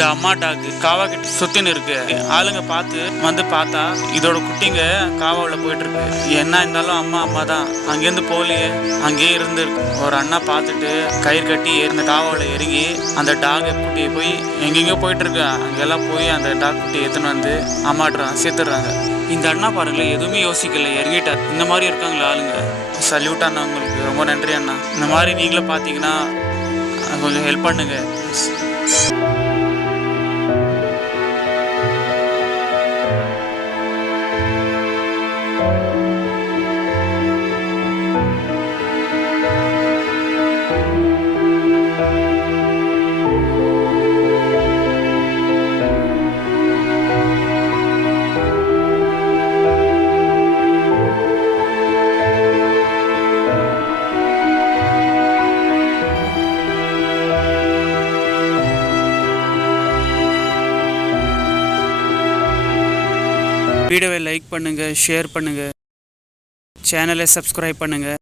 இந்த அம்மா டாக் காவா கிட்ட சுத்தின்னு இருக்கு. ஆளுங்க வந்து பார்த்தா இதோட குட்டிங்க காவாவில் போயிட்டு இருக்கு. என்ன இருந்தாலும் அம்மா தான், அங்கேருந்து போகலையே, அங்கேயே இருந்து ஒரு அண்ணா பார்த்துட்டு கயிறு கட்டி அந்த காவாவில் இறங்கி அந்த டாக் குட்டியை போய் எங்கெங்கயோ போயிட்டு இருக்கு, அங்கெல்லாம் போய் அந்த டாக் குட்டியை எடுத்துன்னு வந்து அம்மாட்டுறாங்க, சேர்த்துடுறாங்க. இந்த அண்ணா பாருங்களேன், எதுவுமே யோசிக்கல, இறங்கிட்டார். இந்த மாதிரி இருக்காங்களா ஆளுங்க. சல்யூட் அண்ணா, உங்களுக்கு ரொம்ப நன்றி அண்ணா. இந்த மாதிரி நீங்களும் பார்த்தீங்கன்னா கொஞ்சம் ஹெல்ப் பண்ணுங்க ப்ளீஸ். வீடியோவை லைக் பண்ணுங்கள், ஷேர் பண்ணுங்கள், சேனலை சப்ஸ்கிரைப் பண்ணுங்கள்.